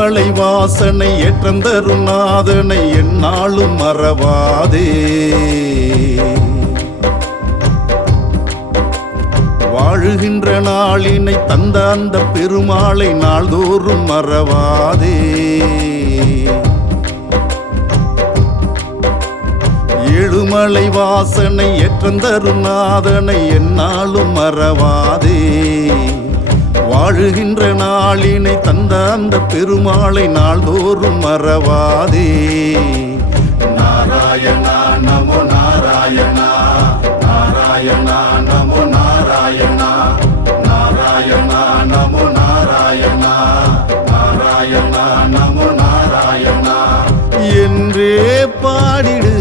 ஏழுமலை வாசனை ஏற்றந்தரும் நாதனை எந்நாளும் மறவாதே. வாழுகின்ற நாளினை தந்த அந்த பெருமாளை நாள்தோறும் மறவாதே. ஏழுமலை வாசனை ஏற்றந்தரும் நாதனை எந்நாளும் மறவாதே. வாழுகின்ற நாளினை தந்த அந்த பெருமாளை நாள்தோறும் மறவாதே. நாராயணா நமோ நாராயணா, நாராயணா நமோ நாராயணா, நாராயணா நமோ நாராயணா, நாராயணா நமோ நாராயணா என்றே பாடிடு.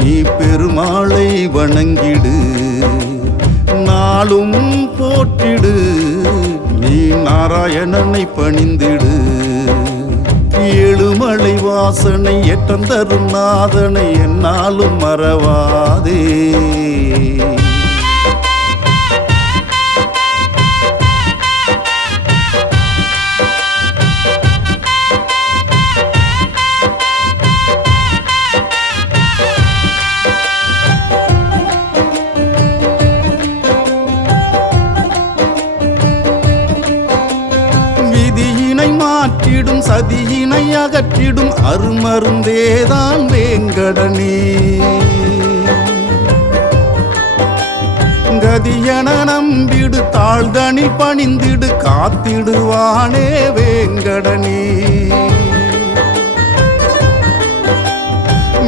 நீ பெருமாளை வணங்கிடு, நாளும் போற்றிடு. நீ நாராயணனை பணிந்திடு. ஏழுமலை வாசனை ஏற்றந்தரும் நாதனை எந்நாளும் மறவாதே. மாற்றிடும் சதியினை அகற்றிடும் அருமருந்தேதான் வேங்கடனே. கதியன நம்பிடு தாழ்தனி பணிந்திடு காத்திடுவானே வேங்கடனே.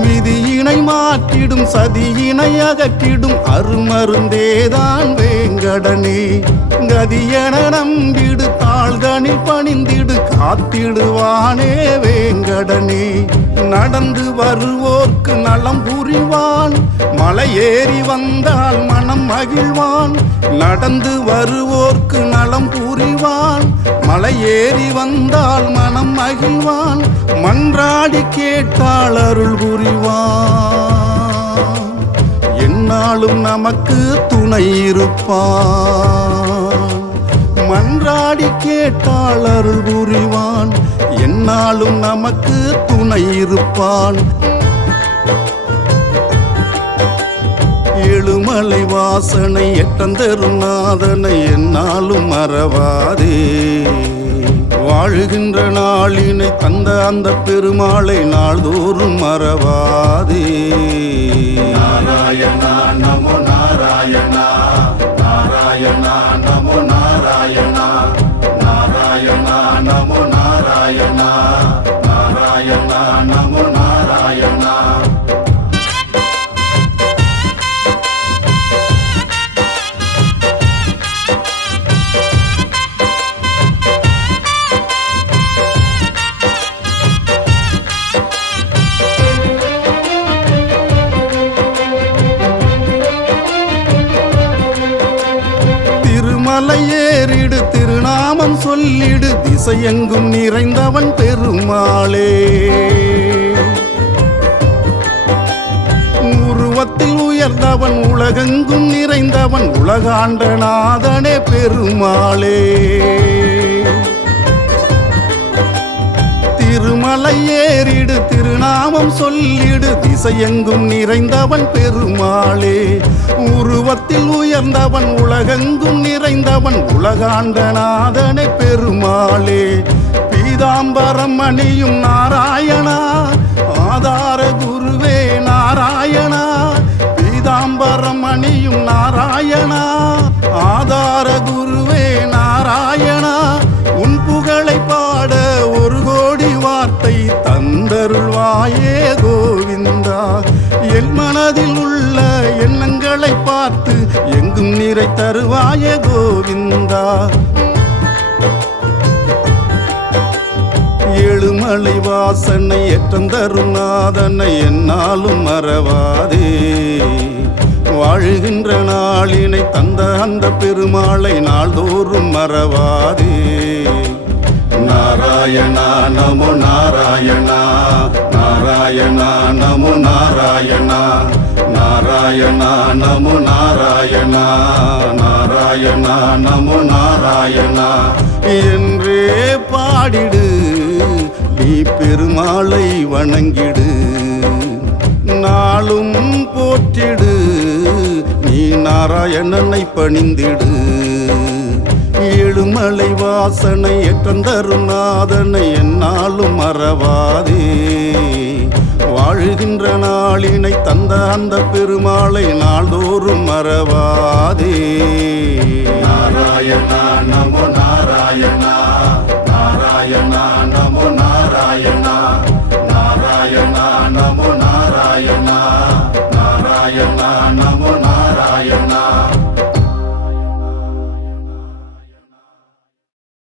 விதியினை மாற்றிடும் சதியினை அகற்றிடும் அருமருந்தேதான் வேங்கடனே. கதியன நம்பிடு தாழ்தனி பணிந்திடு காத்திடுவானே வேங்கடனே. நடந்து வருவோர்க்கு நலம் புரிவான், மலையேறி வந்தால் மனம் மகிழ்வான். நடந்து வருவோர்க்கு நலம் புரிவான், மலையேறி வந்தால் மனம் மகிழ்வான். மன்றாடி கேட்டால் அருள் புரிவான், எந்நாளும் நமக்கு துணை இருப்பான். மன்றாடி கேட்டால் அருள் புரிவான், எந்நாளும் நமக்கு துணை இருப்பான். ஏழுமலை வாசனை ஏற்றந்தரும் நாதனை எந்நாளும் மறவாதே. வாழுகின்ற நாளினை தந்த அந்த பெருமாளை நாள்தோறும் மறவாதே. நாராயணா நமோ நாராயணா, நாராயணா நமோ நாராயணா, நாராயணா நமோ நாராயணா, நாராயணா நமோ நாராயணா. மலையேறிடு திருநாமம் சொல்லிடு, திசையெங்கும் நிறைந்தவன் பெருமாளே. உருவத்தில் உயர்ந்தவன் உலகெங்கும் நிறைந்தவன் உலகாண்ட நாதனே பெருமாளே. திருமலை ஏறிடு திருநாமம் சொல்லிடு, திசையெங்கும் நிறைந்தவன் பெருமாளே. உருவத்தில் உயர்ந்தவன் உலகெங்கும் நிறைந்தவன் உலகாண்ட நாதனே பெருமாளே. பீதாம்பரம் அணியும் நாராயணா, ஆதார குருவே நாராயணா. பீதாம்பரம் அணியும் நாராயணா, ஆதார குருவே நாராயணா. உன் புகழை பாட ஒரு கோடி வார்த்தை தந்தருள்வாயே கோவிந்தா. என் மனதில் உள்ள எண்ணங்களை பார்த்து எங்கும் நிறை தருவாயே கோவிந்தா. ஏழுமலை வாசனை ஏற்றந்தரும் நாதனை எந்நாளும் மறவாதே. வாழுகின்ற நாளினை தந்த அந்த பெருமாளை நாள்தோறும் மறவாதே. நாராயணா நமோ நாராயணா, நாராயணா நமோ நாராயணா, நாராயணா நமோ நாராயணா, நாராயணா நமோ நாராயணா, என்றே பாடிடு, நீ பெருமாளை வணங்கிடு. நாளும் போற்றிடு, நீ நாராயணனை பணிந்திடு. ஏழுமலை வாசனை ஏற்றந்தரும் நாதனை என்னாலும் மறவாதே. வாழுகின்ற நாளினை தந்த அந்த பெருமாளை நாள்தோறும் மறவாதே. நாராயணா நமோ நாராயணா, நாராயணா நமோ நாராயணா, நாராயணா நமோ நாராயணா, நாராயணா நமோ